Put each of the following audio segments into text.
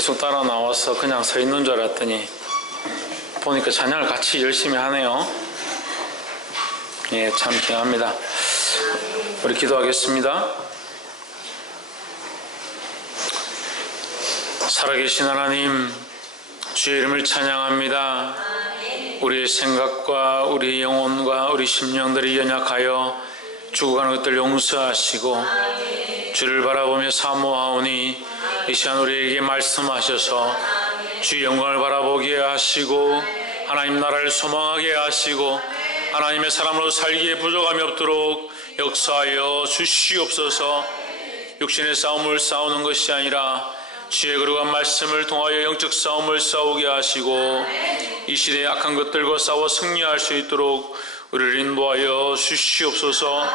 계속 따라 나와서 그냥 서 있는 줄 알았더니 보니까 찬양을 같이 열심히 하네요. 예, 참 귀합니다. 우리 기도하겠습니다. 살아계신 하나님, 주의 이름을 찬양합니다. 우리의 생각과 우리 영혼과 우리 심령들이 연약하여 죽어가는 것들 용서하시고 주를 바라보며 사모하오니 이 시간 우리에게 말씀하셔서 주의 영광을 바라보게 하시고 하나님 나라를 소망하게 하시고 하나님의 사람으로 살기에 부족함이 없도록 역사하여 주시옵소서. 육신의 싸움을 싸우는 것이 아니라 주의 거룩한 말씀을 통하여 영적 싸움을 싸우게 하시고 이 시대의 악한 것들과 싸워 승리할 수 있도록 우리를 인도하여 주시옵소서.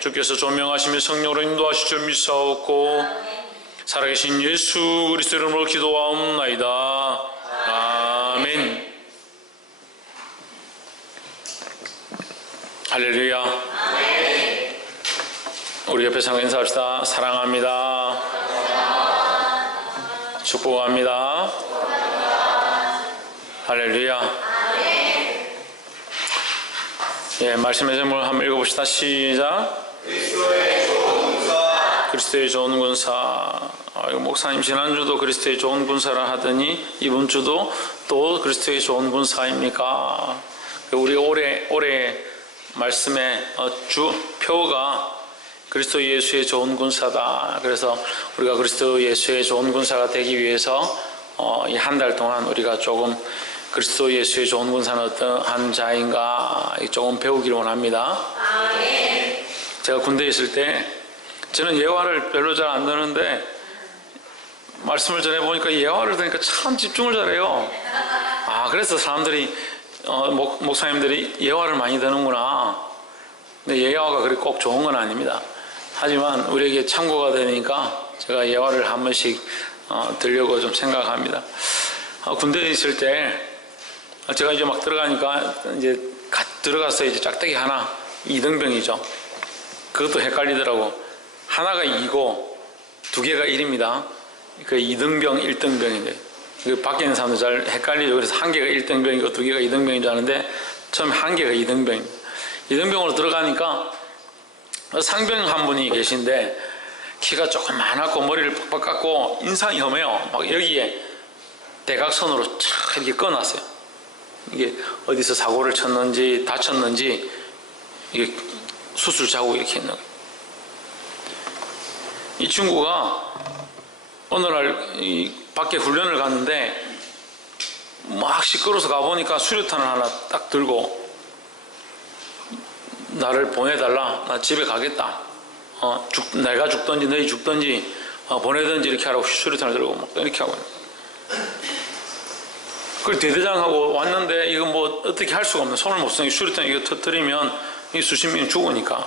주께서 조명하시며 성령으로 인도하실 줄 믿사옵고 살아계신 예수 그리스도 이름으로 기도하옵나이다. 아멘. 할렐루야. 우리 옆에 상호 인사합시다. 사랑합니다. 축복합니다. 할렐루야. 예, 말씀의 제목을 한번 읽어봅시다. 시작. 그리스도의 좋은 군사. 목사님 지난주도 그리스도의 좋은 군사라 하더니 이번 주도 또 그리스도의 좋은 군사입니까? 우리 올해 말씀의 주표가 그리스도 예수의 좋은 군사다. 그래서 우리가 그리스도 예수의 좋은 군사가 되기 위해서 이 한 달 동안 우리가 조금 그리스도 예수의 좋은 군사는 어떠한 자인가 조금 배우기를 원합니다. 아멘. 제가 군대에 있을 때 저는 예화를 별로 잘 안 듣는데 말씀을 전해보니까 예화를 들으니까 참 집중을 잘해요. 그래서 사람들이 목사님들이 예화를 많이 듣는구나. 근데 예화가 그렇게 꼭 좋은 건 아닙니다. 하지만 우리에게 참고가 되니까 제가 예화를 한 번씩 들려고 좀 생각합니다. 군대에 있을 때 제가 이제 막 들어가니까 이제 들어가서 이제 짝대기 하나 2등병이죠. 그것도 헷갈리더라고. 하나가 2고 2개가 1입니다. 그 2등병, 1등병인데 그 밖에 있는 사람들 잘 헷갈리죠. 그래서 한 개가 1등병이고 2개가 2등병인 줄 아는데 처음에 한 개가 2등병입니다. 2등병으로 들어가니까 상병 한 분이 계신데 키가 조금 많았고 머리를 빡빡 깎고 인상이 험해요. 막 여기에 대각선으로 쫙 이렇게 꺼놨어요. 이게 어디서 사고를 쳤는지 다쳤는지 이게 수술 자국 이렇게 있는 거예요. 이 친구가 어느 날 이 밖에 훈련을 갔는데 막 시끄러워서 가보니까 수류탄을 하나 딱 들고 나를 보내달라. 나 집에 가겠다. 내가 죽든지 너희 죽든지 보내든지 이렇게 하라고 수류탄을 들고 막 이렇게 하고. 그걸 대대장하고 왔는데 이거 뭐 어떻게 할 수가 없네. 손을 못 쓰니까 수류탄 이거 터뜨리면 이 수십 명이 죽으니까.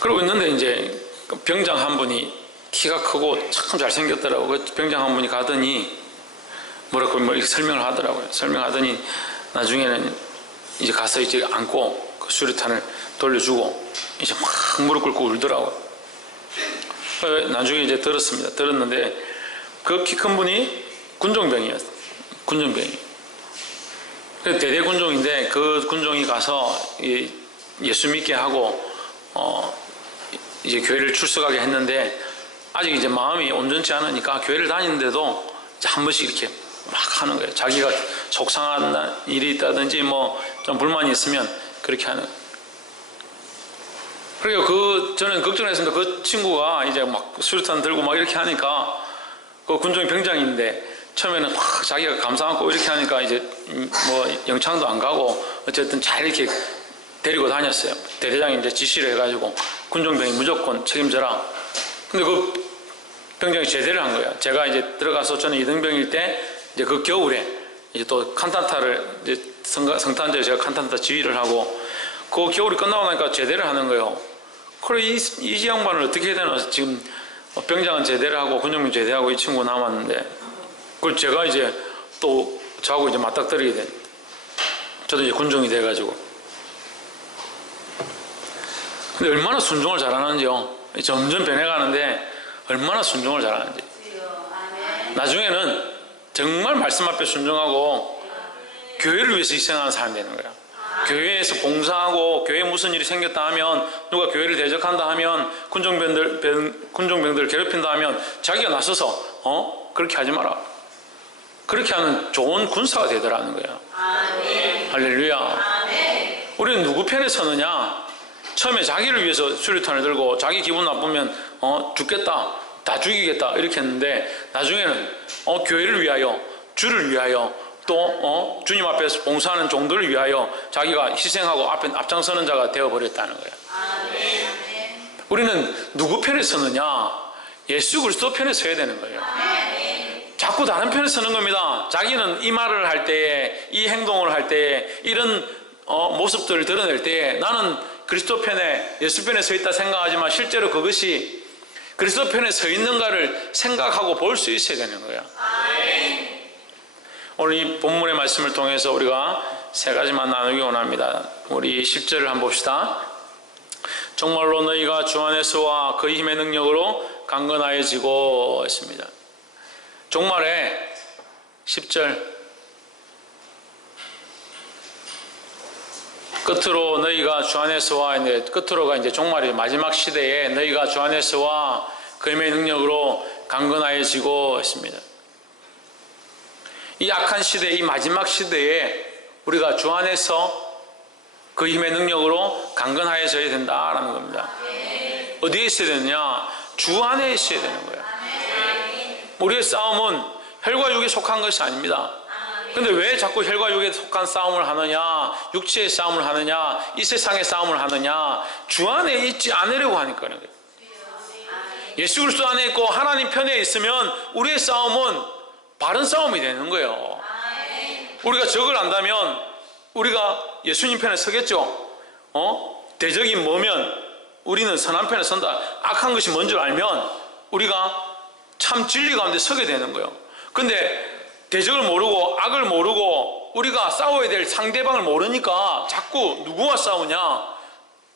그러고 있는데 이제 병장 한 분이 키가 크고 참 잘생겼더라고. 그 병장 한 분이 가더니 뭐라고 이렇게 설명을 하더라고요. 설명하더니 나중에는 이제 가서 이제 안고 그 수류탄을 돌려주고 이제 막 무릎 꿇고 울더라고요. 나중에 이제 들었습니다. 들었는데 그 키 큰 분이 군종병이었어요. 군종병이. 대대 군종인데 그 군종이 가서 예수 믿게 하고 이제 교회를 출석하게 했는데 아직 이제 마음이 온전치 않으니까 교회를 다니는데도 이제 한 번씩 이렇게 막 하는 거예요. 자기가 속상한 일이 있다든지 뭐 좀 불만이 있으면 그렇게 하는 거예요. 그리고 저는 걱정했습니다. 그 친구가 이제 막 수류탄 들고 막 이렇게 하니까 그 군종이 병장인데 처음에는 확 자기가 감사 안고 이렇게 하니까 이제 뭐 영창도 안 가고 어쨌든 잘 이렇게 데리고 다녔어요. 대대장이 이제 지시를 해가지고 군종병이 무조건 책임져라. 근데 그 병장이 제대를 한 거예요. 제가 이제 들어가서 저는 2등병일 때 이제 그 겨울에 이제 또 칸탄타를 이제 성탄절에 제가 칸탄타 지휘를 하고 그 겨울이 끝나고 나니까 제대를 하는 거예요. 그래 이 양반을 어떻게 해야 되나. 지금 병장은 제대를 하고 군종병 제대하고 이 친구 남았는데 그걸 제가 이제 또 저하고 이제 맞닥뜨리게 된. 저도 이제 군종이 돼가지고. 근데 얼마나 순종을 잘하는지요. 점점 변해가는데 얼마나 순종을 잘하는지. 나중에는 정말 말씀 앞에 순종하고 교회를 위해서 희생하는 사람이 되는 거야. 교회에서 봉사하고 교회에 무슨 일이 생겼다 하면, 누가 교회를 대적한다 하면, 군종병들을 괴롭힌다 하면 자기가 나서서 그렇게 하지 마라. 그렇게 하는 좋은 군사가 되더라는 거야. 할렐루야. 우리는 누구 편에 서느냐? 처음에 자기를 위해서 수류탄을 들고 자기 기분 나쁘면 죽겠다, 다 죽이겠다 이렇게 했는데, 나중에는 교회를 위하여, 주를 위하여, 또 주님 앞에서 봉사하는 종들을 위하여 자기가 희생하고 앞에 앞장서는 자가 되어버렸다는 거예요. 우리는 누구 편에 서느냐? 예수 그리스도 편에 서야 되는 거예요. 자꾸 다른 편에 서는 겁니다. 자기는 이 말을 할 때에, 이 행동을 할 때에, 이런 모습들을 드러낼 때에 나는 그리스도 편에, 예수 편에 서 있다 생각하지만 실제로 그것이 그리스도 편에 서 있는가를 생각하고 볼 수 있어야 되는 거예요. 오늘 이 본문의 말씀을 통해서 우리가 세 가지만 나누기 원합니다. 우리 10절을 한번 봅시다. 정말로 너희가 주 안에서와 그 힘의 능력으로 강건하여지고 했습니다. 종말에 10절 끝으로 너희가 주 안에서와, 끝으로가 이제 종말이 마지막 시대에 너희가 주 안에서와 그 힘의 능력으로 강건하여지고 했습니다. 이 악한 시대, 이 마지막 시대에 우리가 주 안에서 그 힘의 능력으로 강건하여져야 된다라는 겁니다. 어디에 있어야 되느냐? 주 안에 있어야 되는 거예요. 우리의 싸움은 혈과 육에 속한 것이 아닙니다. 근데 왜 자꾸 혈과 육에 속한 싸움을 하느냐, 육체의 싸움을 하느냐, 이 세상의 싸움을 하느냐? 주 안에 있지 않으려고 하니까 그런 거예요. 예수 그리스도 안에 있고 하나님 편에 있으면 우리의 싸움은 바른 싸움이 되는 거예요. 우리가 적을 안다면 우리가 예수님 편에 서겠죠. 대적이 뭐면 우리는 선한 편에 선다. 악한 것이 뭔 줄 알면 우리가 참 진리 가운데 서게 되는 거예요. 근데 대적을 모르고 악을 모르고 우리가 싸워야 될 상대방을 모르니까 자꾸 누구와 싸우냐?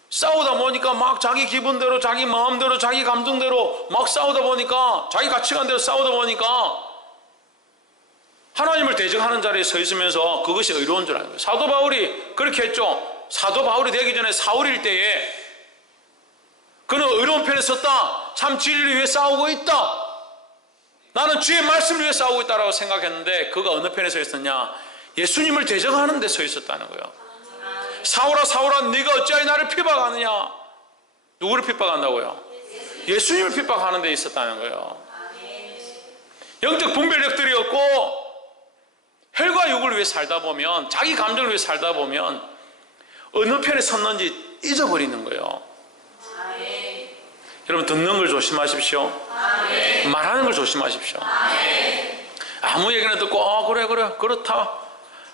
싸우다 보니까 막 자기 기분대로, 자기 마음대로, 자기 감정대로 막 싸우다 보니까, 자기 가치관대로 싸우다 보니까 하나님을 대적하는 자리에 서 있으면서 그것이 의로운 줄 아는 거예요. 사도 바울이 그렇게 했죠. 사도 바울이 되기 전에 사울일 때에 그는 의로운 편에 섰다. 참 진리를 위해 싸우고 있다. 나는 주의 말씀을 위해 싸우고 있다라고 생각했는데, 그가 어느 편에 서 있었냐? 예수님을 대적하는 데 서 있었다는 거예요. 사울아 사울아 네가 어찌하여 나를 핍박하느냐? 누구를 핍박한다고요? 예수님을 핍박하는 데 있었다는 거예요. 영적 분별력들이 없고 혈과 육을 위해 살다 보면, 자기 감정을 위해 살다 보면 어느 편에 섰는지 잊어버리는 거예요. 여러분, 듣는 걸 조심하십시오. 말하는 걸 조심하십시오. 아무 얘기나 듣고 그래 그렇다,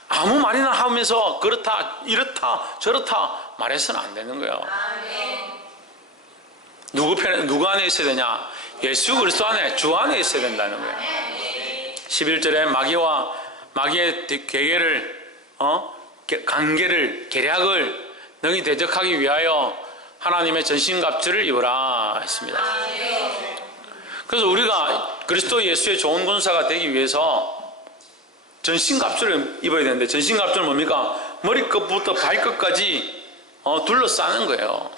아무 말이나 하면서 그렇다 이렇다 저렇다 말해서는 안 되는 거예요. 누구 안에 있어야 되냐? 예수 그리스도 안에, 주 안에 있어야 된다는 거예요. 11절에 마귀의 계계를, 관계를, 계략을 능히 대적하기 위하여 하나님의 전신갑주를 입으라 했습니다. 그래서 우리가 그리스도 예수의 좋은 군사가 되기 위해서 전신갑주를 입어야 되는데, 전신갑주는 뭡니까? 머리끝부터 발끝까지 둘러싸는 거예요.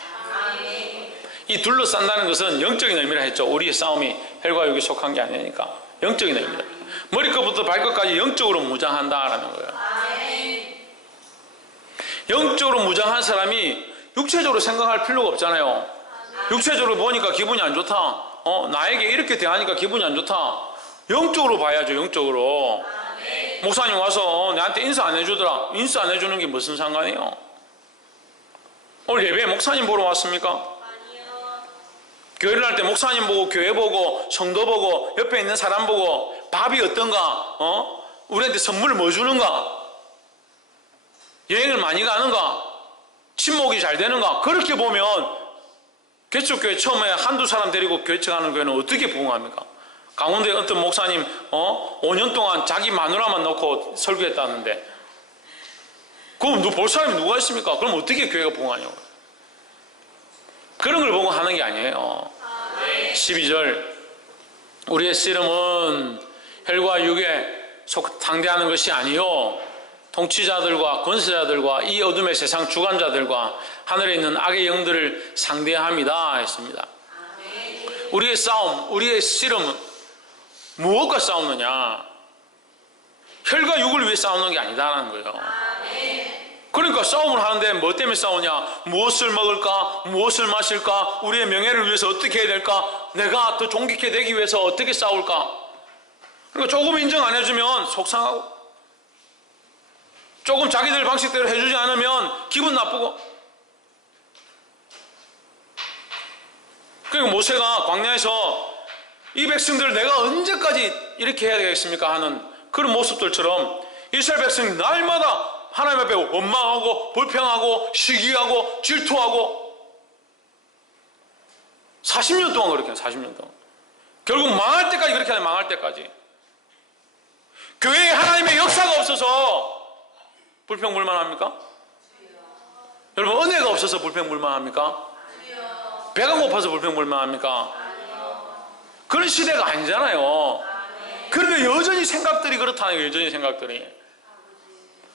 이 둘러싼다는 것은 영적인 의미라 했죠. 우리의 싸움이 혈과 육에 속한 게 아니니까 영적인 의미다. 머리끝부터 발끝까지 영적으로 무장한다라는 거예요. 영적으로 무장한 사람이 육체적으로 생각할 필요가 없잖아요. 육체적으로 보니까 기분이 안 좋다. 나에게 이렇게 대하니까 기분이 안 좋다. 영적으로 봐야죠. 영적으로. 목사님 와서 나한테 인사 안 해주더라. 인사 안 해주는 게 무슨 상관이에요? 오늘 예배에 목사님 보러 왔습니까? 교회를 할 때 목사님 보고, 교회 보고, 성도 보고, 옆에 있는 사람 보고, 밥이 어떤가? 우리한테 선물을 뭐 주는가? 여행을 많이 가는가? 친목이 잘 되는가? 그렇게 보면 개척교회 처음에 한두 사람 데리고 개척하는 교회는 어떻게 부흥합니까? 강원도에 어떤 목사님 5년 동안 자기 마누라만 놓고 설교했다는데, 그럼 볼 사람이 누가 있습니까? 그럼 어떻게 교회가 부흥하냐고. 그런 걸 보고 하는 게 아니에요. 12절, 우리의 씨름은 혈과 육에 상대하는 것이 아니요 통치자들과 권세자들과 이 어둠의 세상 주관자들과 하늘에 있는 악의 영들을 상대합니다 했습니다. 우리의 싸움, 우리의 씨름은 무엇과 싸우느냐? 혈과 육을 위해 싸우는 게 아니다라는 거예요. 그러니까 싸움을 하는데 뭐 때문에 싸우냐? 무엇을 먹을까? 무엇을 마실까? 우리의 명예를 위해서 어떻게 해야 될까? 내가 더 존귀케 되기 위해서 어떻게 싸울까? 그러니까 조금 인정 안 해주면 속상하고, 조금 자기들 방식대로 해주지 않으면 기분 나쁘고. 그러니까 모세가 광야에서 이 백성들을 내가 언제까지 이렇게 해야 되겠습니까 하는 그런 모습들처럼 이스라엘 백성이 날마다 하나님 앞에 원망하고 불평하고 시기하고 질투하고 40년 동안 그렇게 해요. 40년 동안. 결국 망할 때까지 그렇게 해요. 망할 때까지. 교회에 하나님의 역사가 없어서 불평불만합니까? 여러분 은혜가 없어서 불평불만합니까? 배가 고파서 불평불만합니까? 그런 시대가 아니잖아요. 그런데 여전히 생각들이 그렇다는 거예요. 여전히 생각들이.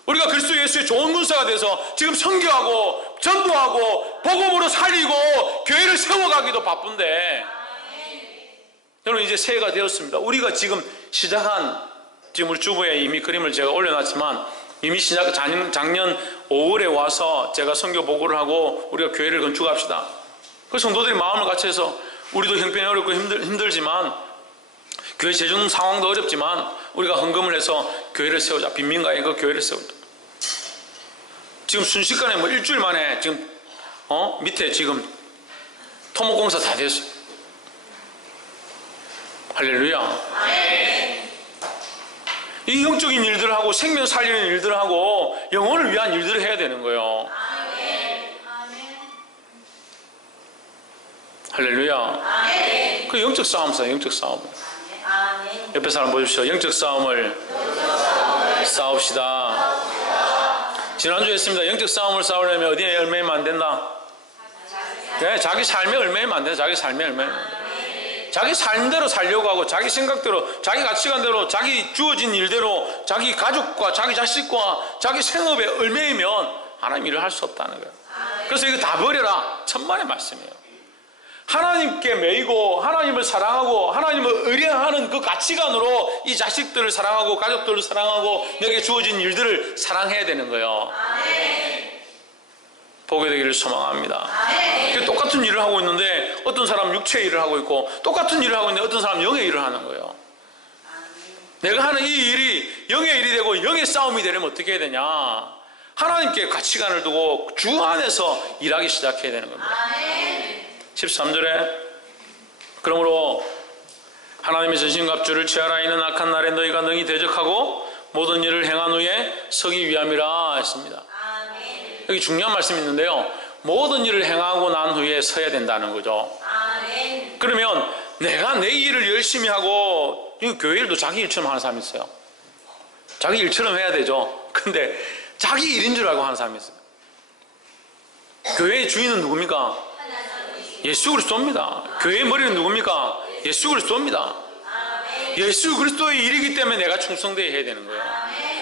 우리가 그리스도 예수의 좋은 군사가 돼서 지금 선교하고 전도하고 복음으로 살리고 교회를 세워가기도 바쁜데, 여러분 이제 새해가 되었습니다. 우리가 지금 시작한, 지금 우리 주부에 이미 그림을 제가 올려놨지만 이미 작년 5월에 와서 제가 선교 보고를 하고 우리가 교회를 건축합시다. 그 성도들이 마음을 같이 해서 우리도 형편이 어렵고 힘들지만 교회 재정 상황도 어렵지만 우리가 헌금을 해서 교회를 세우자. 빈민가에 그 교회를 세우자. 지금 순식간에 뭐 일주일 만에 지금 밑에 지금 토목공사 다 됐어요. 할렐루야. 이 영적인 일들하고 생명 살리는 일들하고 영혼을 위한 일들을 해야 되는 거예요. 할렐루야. 그 영적 싸움이에요. 영적 싸움. 옆에 사람 보십시오. 영적 싸움을 싸웁시다. 지난주에 했습니다. 영적 싸움을 싸우려면 어디에 얽매이면 안 된다? 네, 자기 삶에 얽매이면 안 된다. 자기 삶에 얽매이면 안 된다. 자기 삶대로 살려고 하고 자기 생각대로 자기 가치관대로 자기 주어진 일대로 자기 가족과 자기 자식과 자기 생업에 얽매이면 하나님 일을 할 수 없다는 거예요. 그래서 이거 다 버려라. 천만의 말씀이에요. 하나님께 매이고 하나님을 사랑하고 하나님을 의뢰하는 그 가치관으로 이 자식들을 사랑하고 가족들을 사랑하고 내게 주어진 일들을 사랑해야 되는 거예요. 보게 되기를 소망합니다. 똑같은 일을 하고 있는데 어떤 사람은 육체의 일을 하고 있고 똑같은 일을 하고 있는데 어떤 사람은 영의 일을 하는 거예요. 내가 하는 이 일이 영의 일이 되고 영의 싸움이 되려면 어떻게 해야 되냐? 하나님께 가치관을 두고 주 안에서 일하기 시작해야 되는 겁니다. 13절에 그러므로 하나님의 전신갑주를 취하라. 이는 악한 날에 너희가 능히 대적하고 모든 일을 행한 후에 서기 위함이라 했습니다. 여기 중요한 말씀이 있는데요. 모든 일을 행하고 난 후에 서야 된다는 거죠. 그러면 내가 내 일을 열심히 하고, 교회 일도 자기 일처럼 하는 사람이 있어요. 자기 일처럼 해야 되죠. 근데 자기 일인 줄 알고 하는 사람이 있어요. 교회의 주인은 누굽니까? 예수 그리스도입니다. 교회의 머리는 누굽니까? 예수 그리스도입니다. 예수 그리스도의 일이기 때문에 내가 충성되어야 해야 되는 거예요.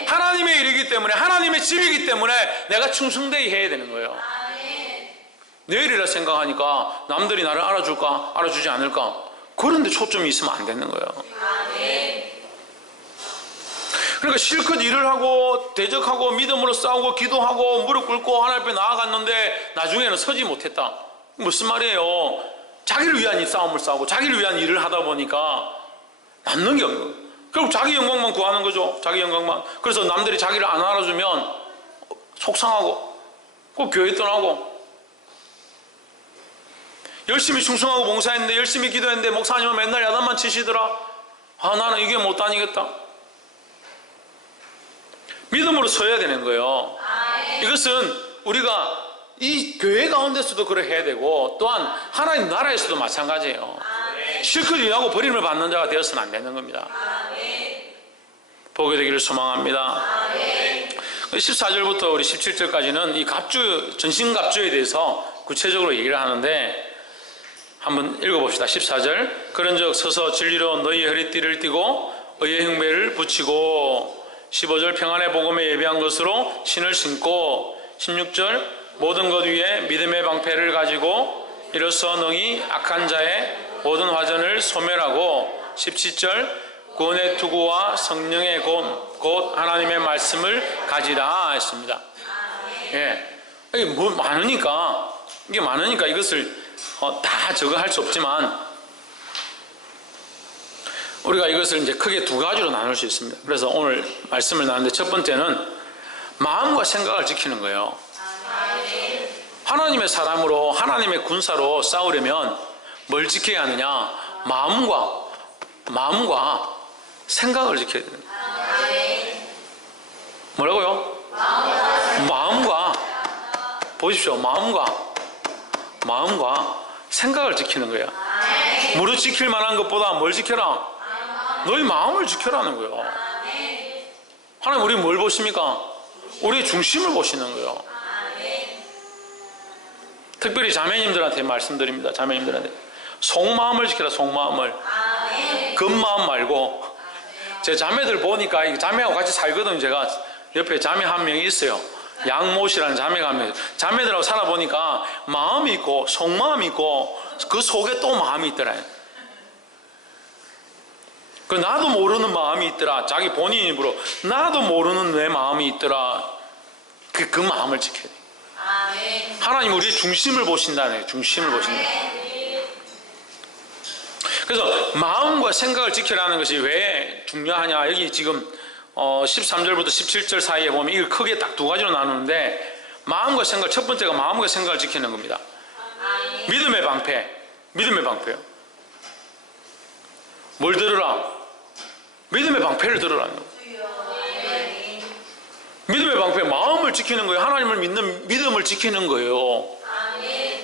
하나님의 일이기 때문에, 하나님의 집이기 때문에 내가 충성되어야 해야 되는 거예요. 내 일이라 생각하니까 남들이 나를 알아줄까 알아주지 않을까 그런데 초점이 있으면 안 되는 거예요. 그러니까 실컷 일을 하고 대적하고 믿음으로 싸우고 기도하고 무릎 꿇고 하나님 앞에 나아갔는데 나중에는 서지 못했다. 무슨 말이에요? 자기를 위한 이 싸움을 싸우고 자기를 위한 일을 하다 보니까 남는 게 없는 거예요. 결국 자기 영광만 구하는 거죠. 자기 영광만. 그래서 남들이 자기를 안 알아주면 속상하고 꼭 교회 떠나고, 열심히 충성하고 봉사했는데 열심히 기도했는데 목사님은 맨날 야단만 치시더라. 나는 이게 못 다니겠다. 믿음으로 서야 되는 거예요. 이것은 우리가 이 교회 가운데서도 그래 해야 되고 또한 하나님 나라에서도 마찬가지예요. 실컷 일하고 버림을 받는 자가 되어서는 안 되는 겁니다. 보게 되기를 소망합니다. 14절부터 우리 17절까지는 이 갑주, 전신갑주에 대해서 구체적으로 얘기를 하는데 한번 읽어봅시다. 14절. 그런즉 서서 진리로 너희의 허리띠를 띠고 의의 흉배를 붙이고 15절 평안의 복음에 예비한 것으로 신을 신고 16절 모든 것 위에 믿음의 방패를 가지고 이로써 능히 악한 자의 모든 화전을 소멸하고 17절 구원의 투구와 성령의 곧 하나님의 말씀을 가지라 했습니다. 예, 이게 뭐 많으니까 이것을 다 저거 할 수 없지만 우리가 이것을 이제 크게 두 가지로 나눌 수 있습니다. 그래서 오늘 말씀을 나누는데 첫 번째는 마음과 생각을 지키는 거예요. 하나님의 사람으로 하나님의 군사로 싸우려면 뭘 지켜야 하느냐? 마음과 생각을 지켜야 됩니다. 뭐라고요? 마음과 보십시오. 마음과 생각을 지키는 거예요. 무릇 지킬 만한 것보다 뭘 지켜라? 너희 마음을 지켜라는 거예요. 하나님 우리 뭘 보십니까? 우리의 중심을 보시는 거예요. 특별히 자매님들한테 말씀드립니다. 자매님들한테 속마음을 지켜라. 속마음을. 겉마음 말고. 제 자매들 보니까 자매하고 같이 살거든요. 제가 옆에 자매 한 명이 있어요. 양모씨라는 자매가 한 명. 자매들하고 살아보니까 마음이 있고 속마음이 있고 그 속에 또 마음이 있더라요. 그 나도 모르는 마음이 있더라. 자기 본인 입으로 나도 모르는 내 마음이 있더라. 그 마음을 지켜야 돼. 하나님 우리의 중심을 보신다는 거예요. 중심을 보신다. 그래서 마음과 생각을 지켜라는 것이 왜 중요하냐. 여기 지금 13절부터 17절 사이에 보면 이걸 크게 딱 두 가지로 나누는데 마음과 생각, 첫 번째가 마음과 생각을 지키는 겁니다. 믿음의 방패예요. 뭘 들으라? 믿음의 방패를 들으라는 거예요. 믿음의 방패, 마음을 지키는 거예요. 하나님을 믿는 믿음을 지키는 거예요.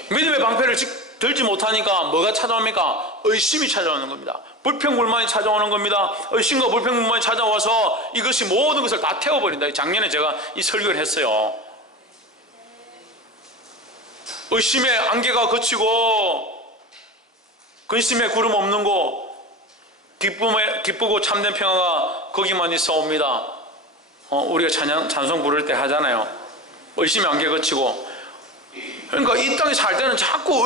믿음의 방패를 들지 못하니까 뭐가 찾아옵니까? 의심이 찾아오는 겁니다. 불평불만이 찾아오는 겁니다. 의심과 불평불만이 찾아와서 이것이 모든 것을 다 태워버린다. 작년에 제가 이 설교를 했어요. 의심의 안개가 걷히고 근심의 구름 없는 곳, 기쁘고 참된 평화가 거기만 있어 옵니다. 우리가 찬송 부를 때 하잖아요. 의심의 안개 걷히고. 그러니까 이 땅에 살 때는 자꾸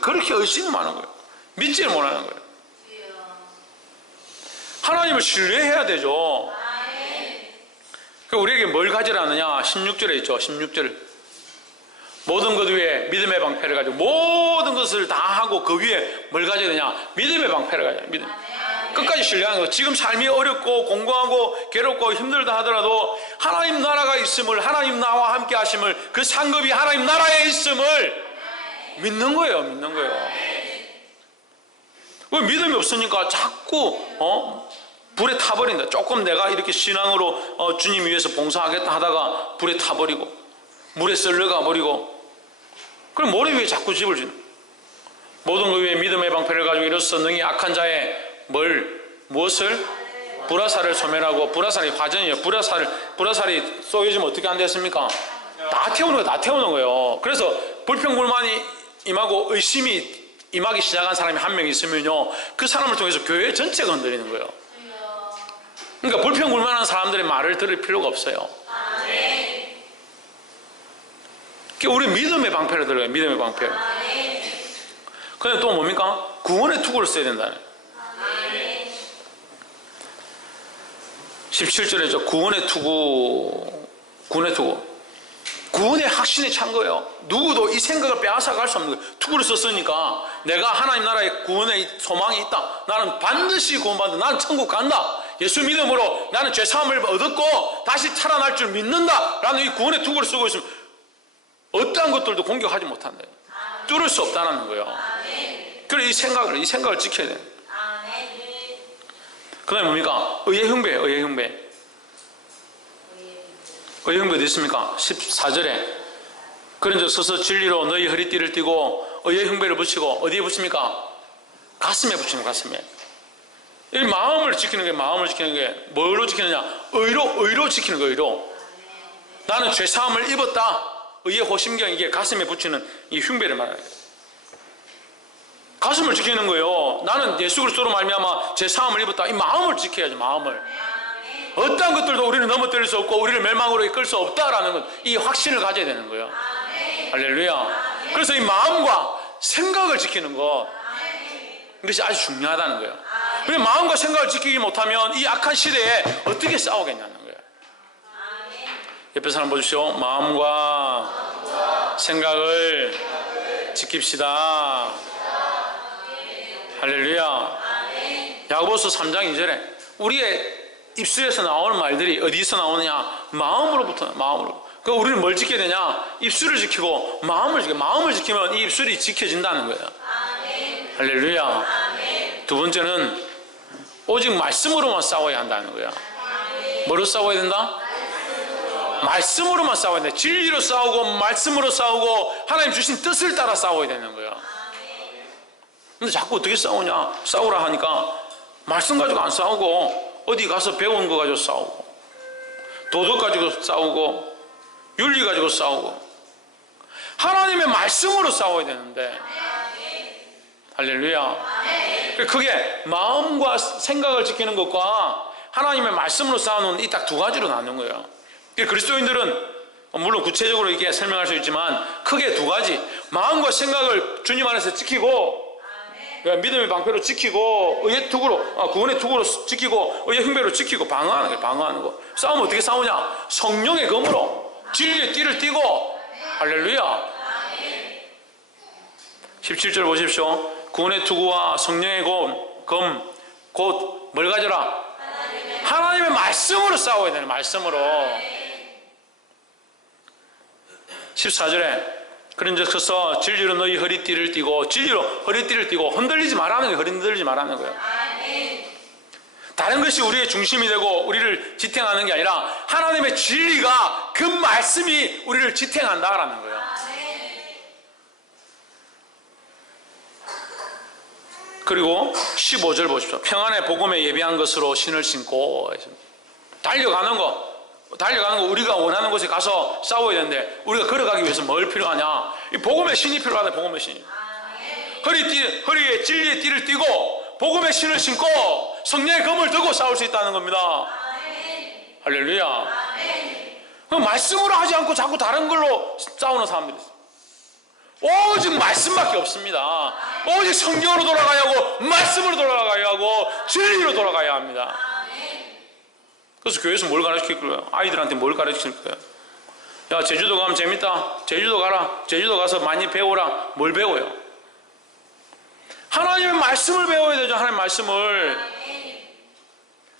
그렇게 의심이 많은 거예요. 믿지를 못하는 거예요. 하나님을 신뢰해야 되죠. 우리에게 뭘 가지라느냐? 16절에 있죠. 16절. 모든 것 위에 믿음의 방패를 가지고 모든 것을 다 하고 그 위에 뭘 가져야 되냐? 믿음의 방패를 가져야 돼요. 믿음. 끝까지 신뢰하는 거예요. 지금 삶이 어렵고 공고하고 괴롭고 힘들다 하더라도 하나님 나라가 있음을, 하나님 나와 함께 하심을, 그 상급이 하나님 나라에 있음을 믿는 거예요. 믿는 거예요. 왜 믿음이 없으니까 자꾸 불에 타버린다. 조금 내가 이렇게 신앙으로 주님 위해서 봉사하겠다 하다가 불에 타버리고 물에 썰려가 버리고 그럼 모래 위에 자꾸 집을 짓는. 모든 것 위에 믿음의 방패를 가지고 이로써 능히 악한 자의 무엇을? 불화살을 소멸하고. 불화살이 화전이에요. 불화살이 쏘여지면 어떻게 안 됐습니까? 다 태우는 거예요. 다 태우는 거예요. 그래서 불평불만이 임하고 의심이 임하기 시작한 사람이 한 명 있으면요, 그 사람을 통해서 교회 전체가 흔들리는 거예요. 그러니까 불평불만한 사람들의 말을 들을 필요가 없어요. 우리 믿음의 방패를 들어요. 믿음의 방패. 근데 또 뭡니까? 구원의 투구를 써야 된다는. 17절에 저 구원의 투구. 구원의 확신에 찬 거예요. 누구도 이 생각을 빼앗아갈 수 없는 거예요. 투구를 썼으니까 내가 하나님 나라의 구원의 소망이 있다. 나는 반드시 구원받는다. 나는 천국 간다. 예수 믿음으로 나는 죄사함을 얻었고 다시 살아날 줄 믿는다. 라는 이 구원의 투구를 쓰고 있으면 어떠한 것들도 공격하지 못한다. 뚫을 수 없다는 거예요. 그래 이 생각을 지켜야 돼요. 그 다음에 뭡니까? 의의 흉배예요. 의의 흉배. 의의 흉배 어디 있습니까? 14절에 그런즉 서서 진리로 너희 허리띠를 띠고 의의 흉배를 붙이고 어디에 붙입니까? 가슴에 붙이는 거예요. 가슴에. 이 마음을 지키는 게 뭐로 지키느냐? 의로 지키는 거예요. 의로. 나는 죄사함을 입었다. 의의 호심경, 이게 가슴에 붙이는 이 흉배를 말하는 거예요. 가슴을 지키는 거예요. 나는 예수 그리스도로 말미암아 제 사함을 입었다. 이 마음을 지켜야지. 마음을. 어떠한 것들도 우리는 넘어뜨릴 수 없고 우리를 멸망으로 이끌 수 없다라는 것, 이 확신을 가져야 되는 거예요. 할렐루야. 그래서 이 마음과 생각을 지키는 것, 이것이 아주 중요하다는 거예요. 그래서 마음과 생각을 지키지 못하면 이 악한 시대에 어떻게 싸우겠냐는 거예요. 옆에 사람 보십시오. 마음과 생각을 지킵시다. 할렐루야. 야고보서 3장 2절에 우리의 입술에서 나오는 말들이 어디서 나오느냐? 마음으로부터. 마음으로. 그러니까 우리는 뭘 지켜야 되냐? 입술을 지키고 마음을 지켜. 마음을 지키면 이 입술이 지켜진다는 거예요. 할렐루야. 두 번째는 오직 말씀으로만 싸워야 한다는 거야. 뭐로 싸워야 된다? 말씀으로만 싸워야 돼. 진리로 싸우고 말씀으로 싸우고 하나님 주신 뜻을 따라 싸워야 되는 거야. 근데 자꾸 어떻게 싸우냐? 싸우라 하니까 말씀 가지고 안 싸우고 어디 가서 배운 거 가지고 싸우고 도덕 가지고 싸우고 윤리 가지고 싸우고 하나님의 말씀으로 싸워야 되는데 할렐루야. 그게 마음과 생각을 지키는 것과 하나님의 말씀으로 싸우는 이 딱 두 가지로 나누는 거예요. 그리스도인들은 물론 구체적으로 이게 설명할 수 있지만 크게 두 가지, 마음과 생각을 주님 안에서 지키고 믿음의 방패로 지키고 의의 투구로 구원의 투구로 지키고 의의 흉배로 지키고 방어하는 거예요. 방어하는 거. 싸우면 어떻게 싸우냐? 성령의 검으로 진리의 띠를 띠고. 할렐루야. 17절 보십시오. 구원의 투구와 성령의 검, 곧 뭘 가져라? 하나님의 말씀으로 싸워야 되는 말씀으로. 14절에 그런저서 진리로 너희 허리띠를 띠고, 진리로 허리띠를 띠고 흔들리지 말라는 거예요. 흔들리지 말라는 거예요. 다른 것이 우리의 중심이 되고 우리를 지탱하는 게 아니라 하나님의 진리가, 그 말씀이 우리를 지탱한다라는 거예요. 그리고 15절 보십시오. 평안의 복음에 예비한 것으로 신을 신고. 달려가는 거 우리가 원하는 곳에 가서 싸워야 되는데 우리가 걸어가기 위해서 뭘 필요하냐? 이 복음의 신이 필요하다. 복음의 신. 허리에 진리의 띠를 띠고 복음의 신을 신고 성령의 검을 들고 싸울 수 있다는 겁니다. 할렐루야. 그럼 말씀으로 하지 않고 자꾸 다른 걸로 싸우는 사람들이 있어요. 오직 말씀밖에 없습니다. 오직 성경으로 돌아가야 하고 말씀으로 돌아가야 하고 진리로 돌아가야 합니다. 그래서 교회에서 뭘 가르칠 거예요? 아이들한테 뭘 가르칠 거예요? 야, 제주도 가면 재밌다. 제주도 가라. 제주도 가서 많이 배워라. 뭘 배워요? 하나님의 말씀을 배워야 되죠. 하나님의 말씀을.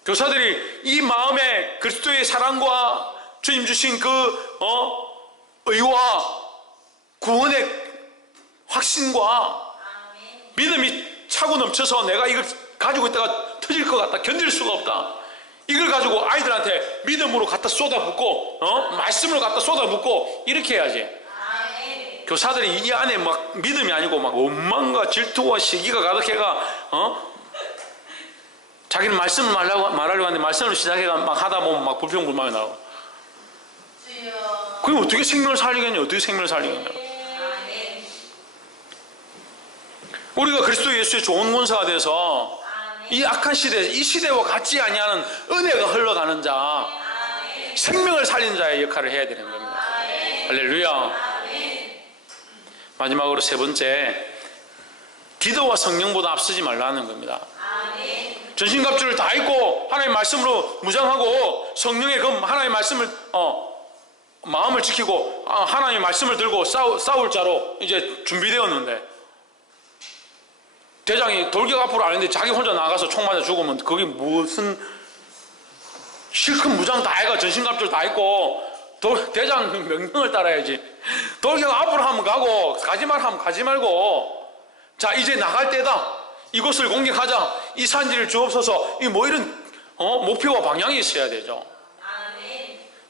교사들이 이 마음에 그리스도의 사랑과 주님 주신 그 의와 구원의 확신과 믿음이 차고 넘쳐서 내가 이걸 가지고 있다가 터질 것 같다. 견딜 수가 없다. 이걸 가지고 아이들한테 믿음으로 갖다 쏟아붓고 말씀으로 갖다 쏟아붓고 이렇게 해야지. 교사들이 이 안에 막 믿음이 아니고 막 원망과 질투와 시기가 가득해가 자기는 말씀을 말하려고 하는데 말씀을 시작해가 막 하다 보면 막 불평불만이 나오고. 그럼 어떻게 생명을 살리겠냐? 어떻게 생명을 살리겠냐? 우리가 그리스도 예수의 좋은 군사가 돼서 이 악한 시대, 이 시대와 같지 아니하는 은혜가 흘러가는 자, 생명을 살리는 자의 역할을 해야 되는 겁니다. 할렐루야. 마지막으로 세 번째, 기도와 성령보다 앞서지 말라는 겁니다. 전신갑주를 다 입고 하나님의 말씀으로 무장하고 성령의 검, 하나님의 말씀을 마음을 지키고 하나님의 말씀을 들고 싸울 자로 이제 준비되었는데, 대장이 돌격 앞으로 안 했는데 자기 혼자 나가서 총 맞아 죽으면 그게 무슨, 실컷 무장 다 해가 전신갑주를 다 입고 대장 명령을 따라야지. 돌격 앞으로 하면 가고 가지 말 하면 가지 말고, 자 이제 나갈 때다. 이곳을 공격하자. 이 산지를 주옵소서. 이 뭐 이런 목표와 방향이 있어야 되죠.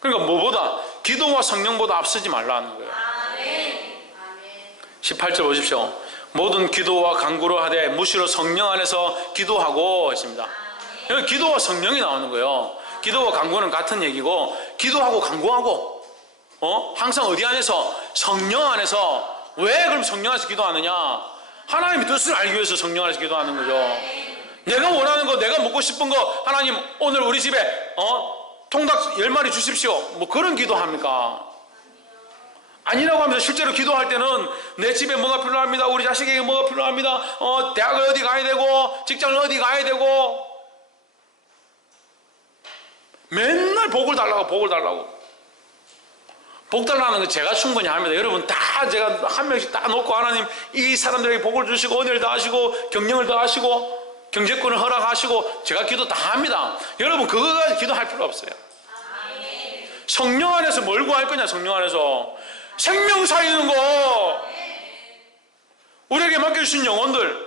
그러니까 뭐보다 기도와 성령보다 앞서지 말라는 거예요. 18절 보십시오. 모든 기도와 간구로 하되 무시로 성령 안에서 기도하고 있습니다. 여기 기도와 성령이 나오는 거예요. 기도와 간구는 같은 얘기고, 기도하고 간구하고 항상 어디 안에서? 성령 안에서. 왜 그럼 성령 안에서 기도하느냐? 하나님의 뜻을 알기 위해서 성령 안에서 기도하는 거죠. 내가 원하는 거, 내가 먹고 싶은 거, 하나님 오늘 우리 집에 통닭 10마리 주십시오, 뭐 그런 기도합니까? 아니라고 하면서 실제로 기도할 때는 내 집에 뭐가 필요합니다, 우리 자식에게 뭐가 필요합니다, 대학을 어디 가야 되고 직장을 어디 가야 되고, 맨날 복을 달라고 복을 달라고. 복 달라는 거 제가 충분히 합니다. 여러분 다 제가 한 명씩 다 놓고 하나님 이 사람들에게 복을 주시고 은혜를 더하시고 경영을 더하시고 경제권을 허락하시고 제가 기도 다 합니다. 여러분 그거 가지고 기도할 필요 없어요. 성령 안에서 뭘 구할 거냐? 성령 안에서 생명 살리는 거, 우리에게 맡겨주신 영혼들,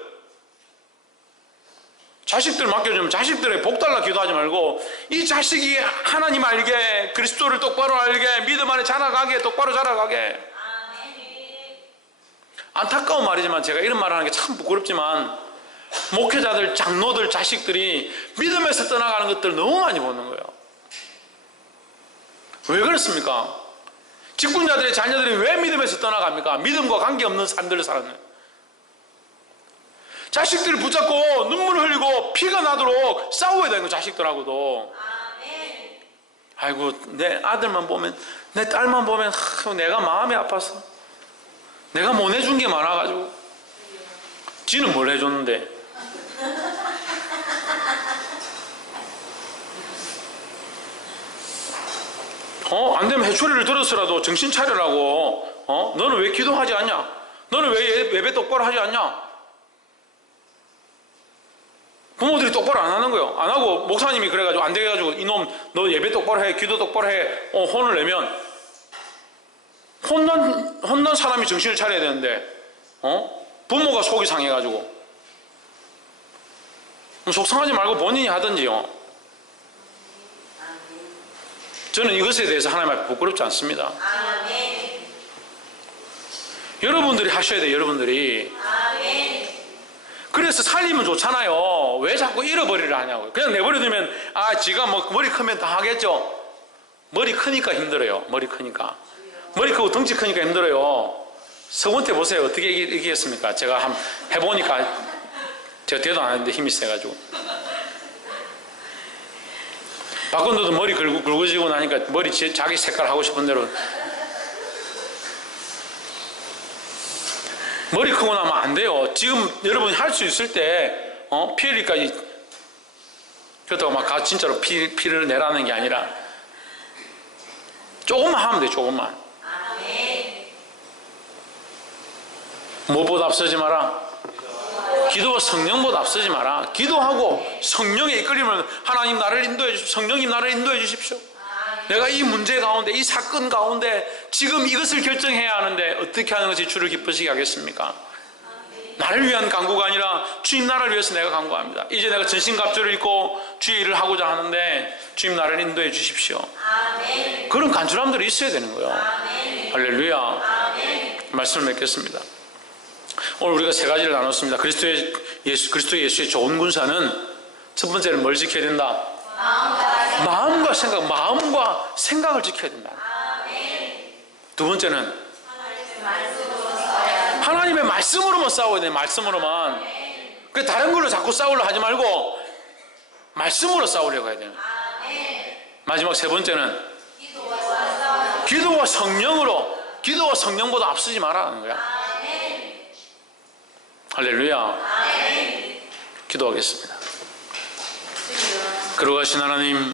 자식들 맡겨주면 자식들에게 복 달라 기도하지 말고 이 자식이 하나님 알게, 그리스도를 똑바로 알게, 믿음 안에 자라가게, 똑바로 자라가게. 안타까운 말이지만 제가 이런 말을 하는 게 참 부끄럽지만 목회자들, 장로들 자식들이 믿음에서 떠나가는 것들 너무 많이 보는 거예요. 왜 그렇습니까? 직분자들의 자녀들이 왜 믿음에서 떠나갑니까? 믿음과 관계없는 삶들을 사는, 자식들을 붙잡고 눈물을 흘리고 피가 나도록 싸워야 되는 거, 자식들하고도. 아이고 내 아들만 보면, 내 딸만 보면 내가 마음이 아파서 내가 못 해준 게 많아가지고. 지는 뭘 해줬는데. 안되면 회초리를 들었으라도 정신 차려라고. 너는 왜 기도하지 않냐? 너는 왜 예배 똑바로 하지 않냐? 부모들이 똑바로 안 하는 거예요. 안 하고 목사님이 그래가지고 안 돼가지고 이놈 너 예배 똑바로 해, 기도 똑바로 해, 혼을 내면 혼난 사람이 정신을 차려야 되는데 부모가 속이 상해가지고. 속상하지 말고 본인이 하든지요. 저는 이것에 대해서 하나님 앞에 부끄럽지 않습니다. 여러분들이 하셔야 돼요. 여러분들이. 그래서 살리면 좋잖아요. 왜 자꾸 잃어버리려 하냐고요. 그냥 내버려두면 지가 뭐 머리 크면 다 하겠죠. 머리 크니까 힘들어요. 머리 크니까. 머리 크고 덩치 크니까 힘들어요. 서원태 보세요. 어떻게 이기겠습니까? 제가 한번 해보니까 제가 대도 안 하는데 힘이 세가지고. 박건도도 머리 굵어지고 나니까 머리 자기 색깔 하고 싶은 대로. 머리 크고 나면 안 돼요. 지금 여러분이 할 수 있을 때 피 흘리까지, 그렇다고 막 진짜로 피를 내라는 게 아니라 조금만 하면 돼. 조금만. 뭐보다 앞서지 마라? 기도와 성령보다 앞서지 마라. 기도하고 성령의 이끌림을, 하나님 나를 인도해 주십시오, 성령님 나를 인도해 주십시오, 내가 이 문제 가운데, 이 사건 가운데 지금 이것을 결정해야 하는데 어떻게 하는 것이 주를 기쁘시게 하겠습니까? 나를 위한 간구가 아니라 주님 나를 위해서 내가 간구합니다. 이제 내가 전신갑주를 입고 주의 일을 하고자 하는데 주님 나를 인도해 주십시오. 그런 간절함들이 있어야 되는 거예요. 할렐루야. 말씀을 맺겠습니다. 오늘 우리가 세 가지를 나눴습니다. 그리스도 예수의 좋은 군사는 첫 번째는 뭘 지켜야 된다? 마음과 생각을 지켜야 된다. 두 번째는 하나님의 말씀으로만 싸워야 돼. 말씀으로만. 그 다른 걸로 자꾸 싸우려 하지 말고 말씀으로 싸우려고 해야 돼요. 마지막 세 번째는 기도와 성령으로, 기도와 성령보다 앞서지 말라는 거야. 할렐루야. 기도하겠습니다. 거룩하신 하나님,